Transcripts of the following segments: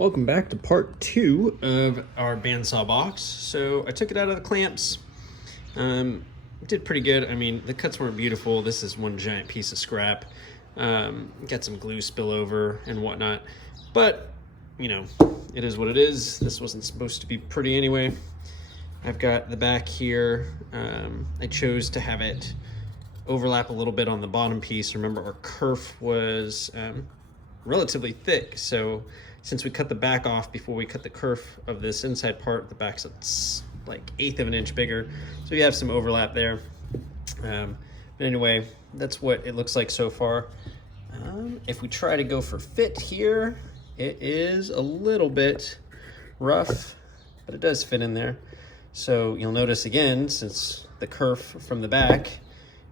Welcome back to part 2 of our bandsaw box. So I took it out of the clamps. Did pretty good. I mean, the cuts weren't beautiful. This is one giant piece of scrap. Got some glue spillover and whatnot. But, you know, it is what it is. This wasn't supposed to be pretty anyway. I've got the back here. I chose to have it overlap a little bit on the bottom piece. Remember, our kerf was relatively thick, so since we cut the back off before we cut the kerf of this inside part, the back's like 1/8 of an inch bigger, so you have some overlap there. But anyway, that's what it looks like so far. If we try to go for fit here, it is a little bit rough, but it does fit in there. So you'll notice again, since the kerf from the back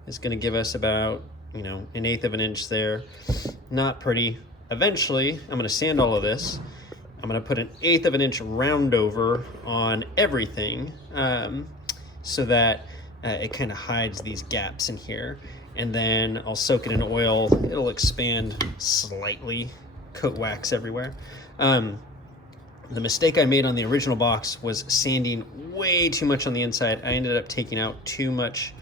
is going to give us about, you know, 1/8 of an inch there. Not pretty. Eventually, I'm going to sand all of this. I'm going to put 1/8 of an inch round over on everything so that it kind of hides these gaps in here. And then I'll soak it in oil. It'll expand slightly, coat wax everywhere. The mistake I made on the original box was sanding way too much on the inside. I ended up taking out too much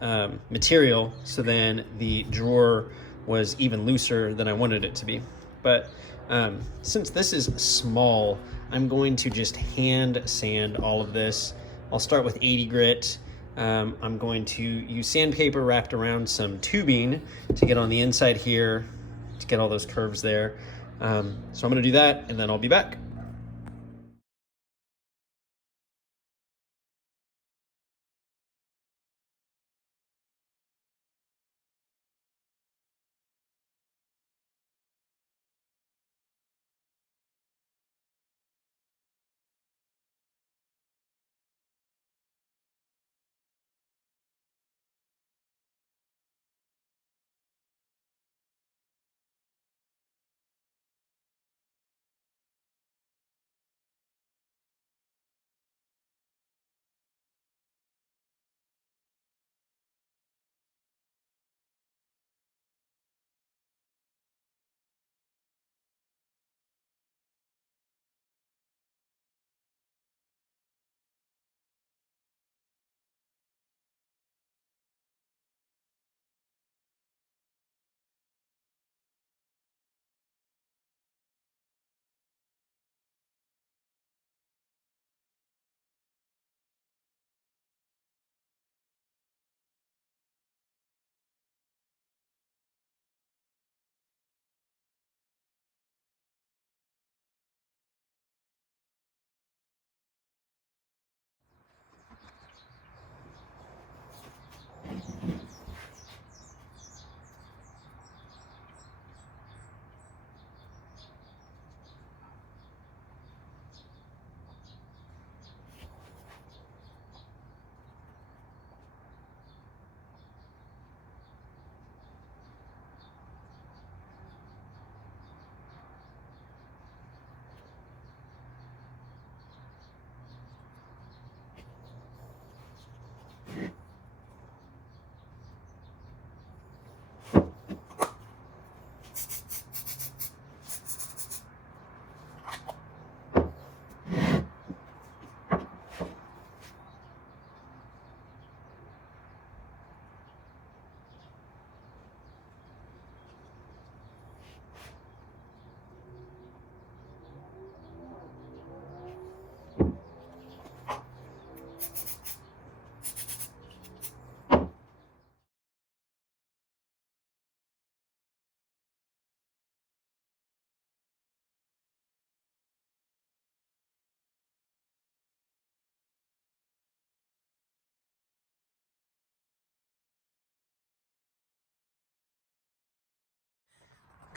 material, so then the drawer was even looser than I wanted it to be. But since this is small, I'm going to just hand sand all of this. I'll start with 80 grit. I'm going to use sandpaper wrapped around some tubing to get on the inside here, to get all those curves there. So I'm gonna do that, and then I'll be back.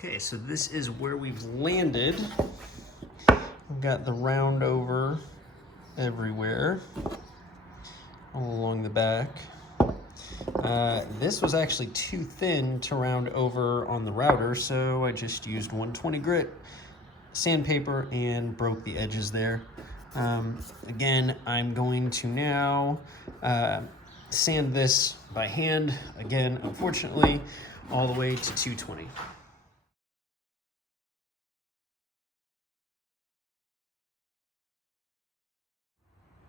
Okay, so this is where we've landed. We've got the round over everywhere, all along the back. This was actually too thin to round over on the router, so I just used 120 grit sandpaper and broke the edges there. Again, I'm going to now sand this by hand, again, unfortunately, all the way to 220.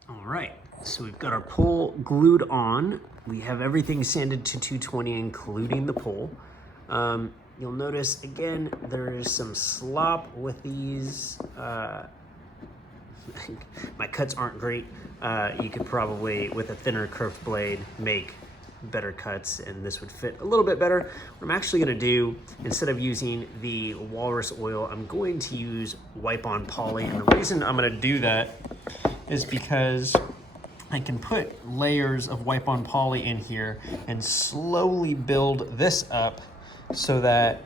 All right, so we've got our pole glued on. We have everything sanded to 220, including the pole. You'll notice, again, there is some slop with these. My cuts aren't great. You could probably, with a thinner curved blade, make better cuts, and this would fit a little bit better. What I'm actually gonna do, instead of using the walrus oil, I'm going to use wipe-on poly, and the reason I'm gonna do that is because I can put layers of wipe-on poly in here and slowly build this up so that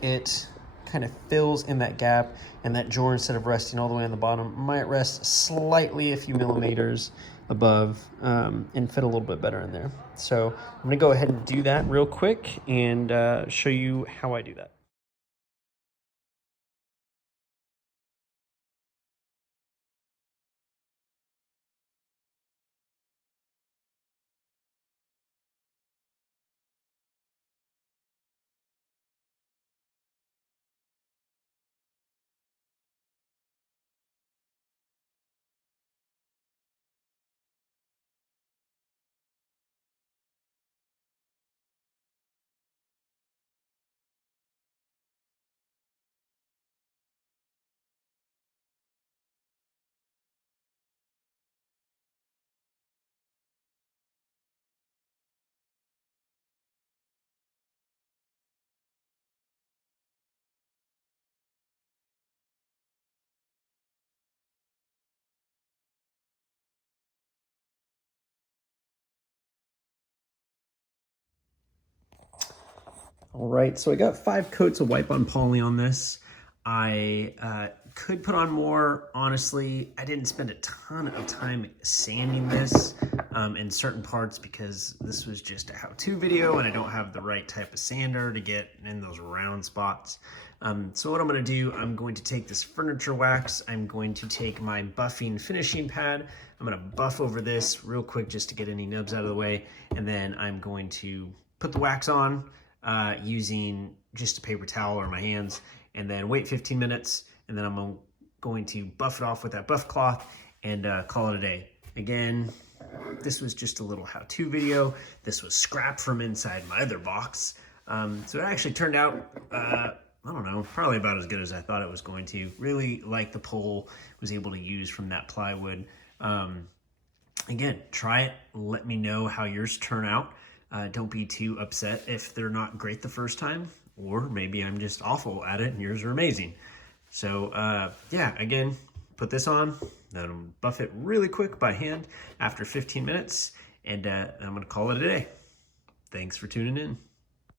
it kind of fills in that gap, and that drawer, instead of resting all the way on the bottom, might rest slightly a few millimeters above and fit a little bit better in there. So I'm gonna go ahead and do that real quick and show you how I do that. All right, so I got 5 coats of wipe-on poly on this. I could put on more. Honestly, I didn't spend a ton of time sanding this in certain parts because this was just a how-to video and I don't have the right type of sander to get in those round spots. So what I'm gonna do, I'm going to take this furniture wax, I'm going to take my buffing finishing pad, I'm gonna buff over this real quick just to get any nubs out of the way, and then I'm going to put the wax on, using just a paper towel or my hands, and then wait 15 minutes, and then I'm going to buff it off with that buff cloth and call it a day. Again, this was just a little how-to video. This was scrap from inside my other box. So it actually turned out, I don't know, probably about as good as I thought it was going to. Really like the pole, was able to use from that plywood. Again, try it, let me know how yours turn out. Don't be too upset if they're not great the first time, or maybe I'm just awful at it and yours are amazing. So yeah, again, put this on, then buff it really quick by hand after 15 minutes, and I'm gonna call it a day. Thanks for tuning in.